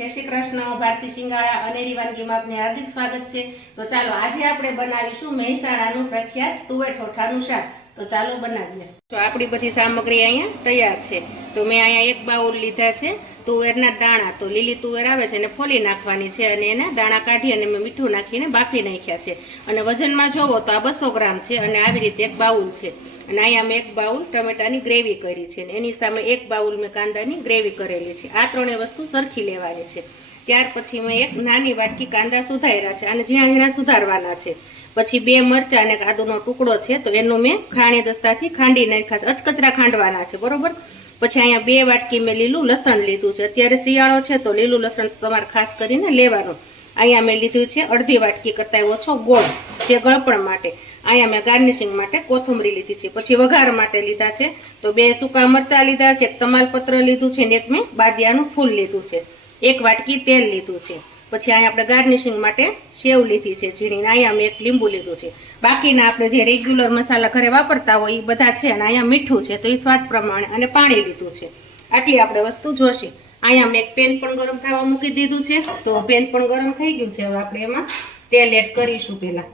જય શ્રી કૃષ્ણ। ભારતી શિંગાળા અનેરી વાનગીમાં આપને હાર્દિક સ્વાગત છે। તો ચાલો આજે આપણે બનાવીશું મહેસાણાનું પ્રખ્યાત તુવેર ઠોઠાનું શાક। તો ચાલો બનાવીએ। તો આપણી બધી સામગ્રી અહીંયા તૈયાર છે। તો મેં અહીંયા એક બાઉલ લીધા છે તુવેરના દાણા। તો લીલી તુવેર આવે છે એને ફોલી નાખવાની છે અને એના દાણા કાઢી અને મેં મીઠું નાખીને બાફી નાખ્યા છે। અને વજનમાં જોવો તો આ 200 ગ્રામ છે અને આવી રીતે એક બાઉલ છે। અને અહીંયા મેં એક બાઉલ ટમેટાની ગ્રેવી કરી છે અને એની સામે એક બાઉલ મેં કાંદાની ગ્રેવી કરેલી છે। આ ત્રણેય વસ્તુ સરખી લેવાની છે। ત્યાર પછી મેં એક નાની વાટકી કાંદા સુધાર્યા છે અને ઝીણા ઝીણા સુધારવાના છે। પછી 2 મરચાં અને આદુનો ટુકડો છે તો એનું મેં ખાણી દસ્તાથી ખાંડી નાખ્યા છે, અચકચરા ખાંડવાના છે, બરોબર। પછી અહીંયા 2 વાટકી મેં લીલું લસણ લીધું છે। અત્યારે શિયાળો છે તો લીલું લસણ તમારે ખાસ કરીને લેવાનું। અહીંયા મેં લીધું છે અડધી વાટકી કરતાં ઓછો ગોળ જે ગળપણ માટે। અહીંયા મેં ગાર્નિશિંગ માટે કોથમરી લીધી છે। પછી વઘાર માટે લીધા છે તો 2 સૂકા મરચાં લીધા છે, એક તમાલપત્ર લીધું છે અને એક મેં બાદિયાનું ફૂલ લીધું છે। 1 વાટકી તેલ લીધું છે। પછી અહીંયા આપણે ગાર્નિશિંગ માટે સેવ લીધી છે ઝીણી। અહીંયા મેં એક લીંબુ લીધું છે। બાકીના આપણે જે રેગ્યુલર મસાલા ઘરે વાપરતા હોય એ બધા છે અને અહીંયા મીઠું છે તો એ સ્વાદ પ્રમાણે અને પાણી લીધું છે। આટલી આપણે વસ્તુ જોશે। અહીંયા મેં એક પેન પણ ગરમ થવા મૂકી દીધું છે। તો પેન પણ ગરમ થઈ ગયું છે। હવે આપણે એમાં તેલ એડ કરીશું। પહેલા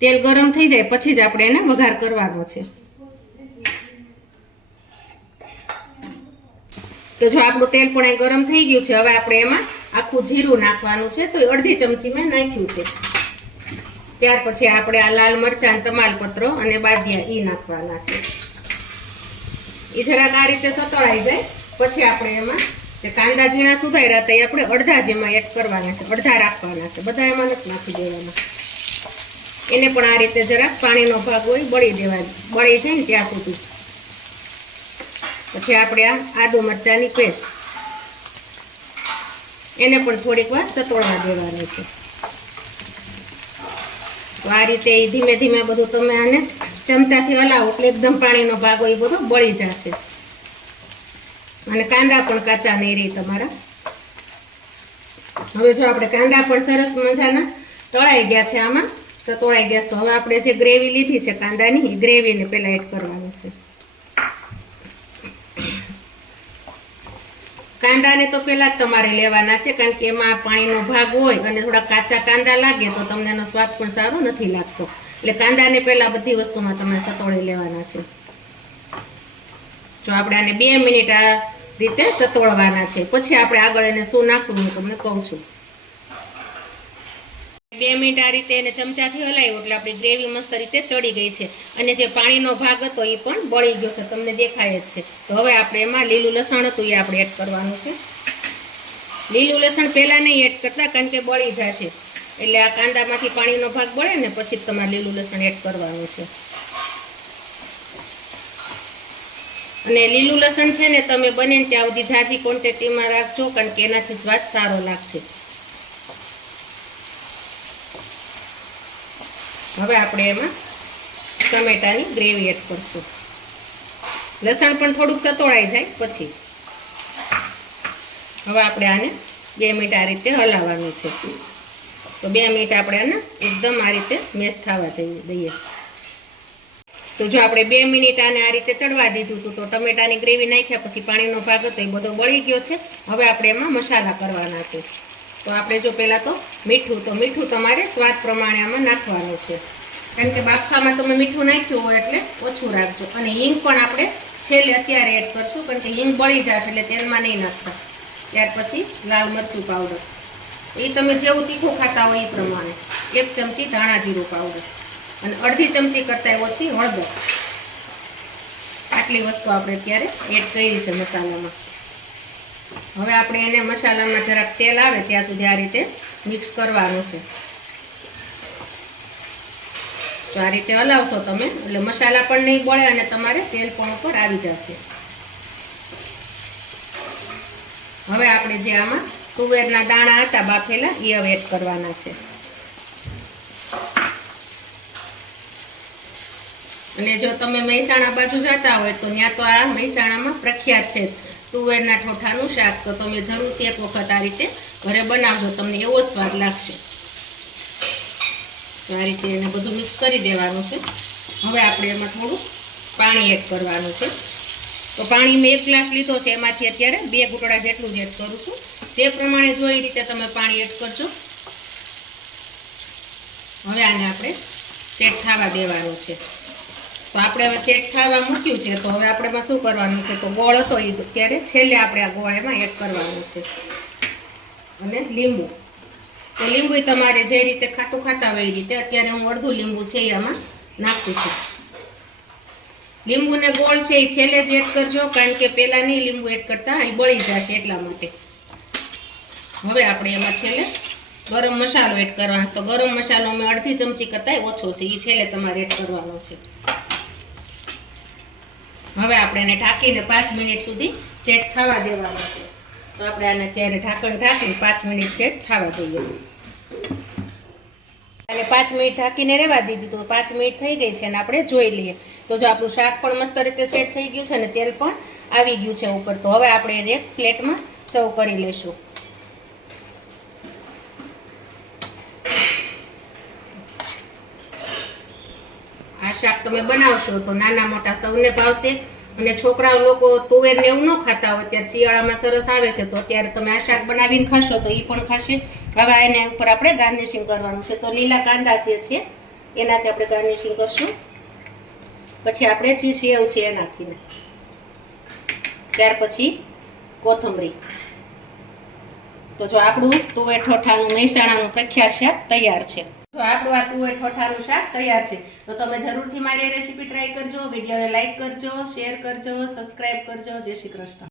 તેલ ગરમ થઈ જાય પછી જ આપણે એને વઘાર કરવાનો છે। તો જો આપણું તેલ પણ ગરમ થઈ ગયું છે। હવે આપણે એમાં આખું જીરું નાખવાનું છે તો અડધી ચમચી મેં નાખ્યું છે। ત્યાર પછી આપણે આ લાલ મરચાં, તમાલપત્રો અને બાદિયા ઈ નાખવાના છે। એ જરાક આ રીતે સતળાઈ જાય પછી આપણે એમાં જે કાંદા ઝીણા સુધાર્યા હતા એ આપણે અડધા જેમાં એડ કરવાના છે, અડધા રાખવાના છે, બધા એમાં નથી નાખી દેવાના। એને પણ આ રીતે જરાક પાણીનો ભાગ હોય બળી દેવાની, બળી જાય ને ત્યાં સુધી। પછી આપણે આ આદુ મરચાંની પેસ્ટ એને પણ થોડીક વાર સતોળવા દેવાની છે। તો આ રીતે ધીમે ધીમે બધું તમે આને ચમચાથી હલાવો એટલે એકદમ પાણીનો ભાગ હોય એ બધો બળી જશે અને કાંદા પણ કાચા નહીં રહે તમારા। હવે જો આપણે કાંદા પણ સરસ મજાના તળાઈ ગયા છે, આમાં સતોળાઈ ગયા। તો હવે આપણે જે ગ્રેવી લીધી છે કાંદાની એ ગ્રેવીને પહેલા એડ કરવાની છે। કાંદાને તો પહેલા જ તમારે લેવાના છે કારણ કે એમાં પાણીનો ભાગ હોય અને થોડા કાચા કાંદા લાગે તો તમને એનો સ્વાદ પણ સારો નથી લાગતો। એટલે કાંદાને પહેલા બધી વસ્તુમાં તમે સતોળી લેવાના છે। જો આપણે આને 2 મિનિટ આ રીતે સતોળવાના છે। પછી આપણે આગળ એને શું નાખવું હું તમને કહું છું। 2 મિનિટ આ રીતે એને ચમચાથી હલાવ્યું એટલે આપણી ગ્રેવી મસ્ત રીતે ચડી ગઈ છે અને જે પાણીનો ભાગ હતો એ પણ બળી ગયો છે, તમને દેખાય જ છે। તો હવે આપણે એમાં લીલું લસણ હતું એ આપણે એડ કરવાનું છે। લીલું લસણ પહેલાં નહીં એડ કરતા કારણ કે બળી જશે, એટલે આ કાંદામાંથી પાણીનો ભાગ બળે ને પછી જ તમારે લીલું લસણ એડ કરવાનું છે। અને લીલું લસણ છે ને તમે બને ત્યાં સુધી ઝાઝી ક્વોન્ટિટીમાં રાખજો કારણ કે એનાથી સ્વાદ સારો લાગશે। હવે આપણે એમાં ટમેટાની ગ્રેવી એડ કરશું। લસણ પણ થોડુંક સતોળાઈ જાય પછી હવે આપણે આને 2 મિનિટ આ રીતે હલાવવાનું છે। તો 2 મિનિટ આપણે આને એકદમ આ રીતે મેશ થવા દઈએ। તો જો આપણે 2 મિનિટ આને આ રીતે ચડવા દીધું હતું તો ટમેટાની ગ્રેવી નાખ્યા પછી પાણીનો ભાગ હતો એ બધો બળી ગયો છે। હવે આપણે એમાં મસાલા કરવાના છે। તો આપણે જો પહેલાં તો મીઠું તમારે સ્વાદ પ્રમાણે આમાં નાખવાનું છે કારણ કે બાફામાં તમે મીઠું નાખ્યું હોય એટલે ઓછું રાખજો। અને હિંગ પણ આપણે છેલ્લે અત્યારે એડ કરશું કારણ કે હિંગ બળી જશે એટલે તેલમાં નહીં નાખતા। ત્યાર પછી લાલ મરચું પાવડર એ તમે જેવું તીખું ખાતા હોય એ પ્રમાણે, 1 ચમચી ધાણા જીરું પાવડર અને અડધી ચમચી કરતાં ઓછી હળદર। આટલી વસ્તુ આપણે અત્યારે એડ કરી છે મસાલામાં। હવે આપણે એને મસાલામાં જરાક તેલ આવે ત્યાં સુધી આ રીતે મિક્સ કરવાનું છે। તો આ રીતે હલાવશો તમે એટલે મસાલા પણ નહીં બળે અને તમારે તેલ પણ ઉપર આવી જશે। હવે આપણે જે આમાં તુવેરના દાણા હતા બાફેલા એ હવે એડ કરવાના છે। અને જો તમે મહેસાણા બાજુ જતા હોય તો ત્યાં તો આ મહેસાણામાં પ્રખ્યાત છે તુવેરના ઠોઠાનું શાક। તો તમે જરૂરથી એક વખત આ રીતે ઘરે બનાવજો, તમને એવો જ સ્વાદ લાગશે। તો આ રીતે એને બધું મિક્સ કરી દેવાનું છે। હવે આપણે એમાં થોડું પાણી એડ કરવાનું છે। તો પાણી મેં 1 ગ્લાસ લીધો છે, એમાંથી અત્યારે 2 ઘૂંટડા જેટલું જ એડ કરું છું. જે પ્રમાણે જોઈએ એ રીતે તમે પાણી એડ કરજો. હવે આને આપણે સેટ થવા દેવાનું છે. તો આપણે હવે સેટ થવા મૂક્યું છે. તો હવે આપણે એમાં શું કરવાનું છે, તો ગોળ હતો એ ત્યારે છેલ્લે આપણે આ ગોળ એમાં એડ કરવાનું છે. અને લીંબુ, તો લીંબુ તમારે જે રીતે ખાટું ખાતા હોય એ રીતે. અત્યારે હું અડધું લીંબુ છે એ આમાં નાખું છું. લીંબુ ને ગોળ છે એ છેલ્લે જ એડ કરજો, કારણ કે પહેલાં નહીં લીંબુ એડ કરતા એ બળી જશે એટલા માટે. હવે આપણે એમાં છેલ્લે ગરમ મસાલો એડ કરવાનો. તો ગરમ મસાલો મેં અડધી ચમચી કરતાં ઓછો છે, એ છેલ્લે તમારે એડ કરવાનો છે. હવે આપણે એને ઢાંકીને 5 મિનિટ સુધી સેટ થવા દેવાનું છે. તો આપણે આને ત્યારે ઢાંકણ ઢાંકીને 5 મિનિટ સેટ થવા દઈએ. અને 5 મિનિટ ઢાંકીને રહેવા દીધી. તો 5 મિનિટ થઈ ગઈ છે અને આપણે જોઈ લઈએ. તો જો આપણું શાક પણ મસ્ત રીતે સેટ થઈ ગયું છે અને તેલ પણ આવી ગયું છે ઉપર. તો હવે આપણે એને એક પ્લેટમાં સર્વ કરી લઈશું. આ શાક તમે બનાવશો તો નાના મોટા સૌને ભાવશે. અને છોકરાઓ લોકો તુવેર ને એવું ન ખાતા હોય, ત્યારે શિયાળામાં સરસ આવે છે, તો ત્યારે તમે આ શાક બનાવીને ખાશો તો એ પણ ખાશે. હવે એને ઉપર આપણે ગાર્નિશિંગ કરવાનું છે. તો લીલા કાંદા જે છે એનાથી આપણે ગાર્નિશિંગ કરશું. પછી આપણે જે સેવ છે એનાથી, ત્યાર પછી કોથમરી. તો જો આપણું તુવેર ઠોઠાનું મહેસાણાનું પ્રખ્યાત શાક તૈયાર છે. તો આપણું આ તુવેર ઠોઠાનું શાક તૈયાર છે. તો તમે જરૂરથી મારી રેસીપી ટ્રાય કરજો. વિડીયોને લાઈક કરજો, શેર કરજો, સબસ્ક્રાઈબ કરજો. જય શ્રી કૃષ્ણ.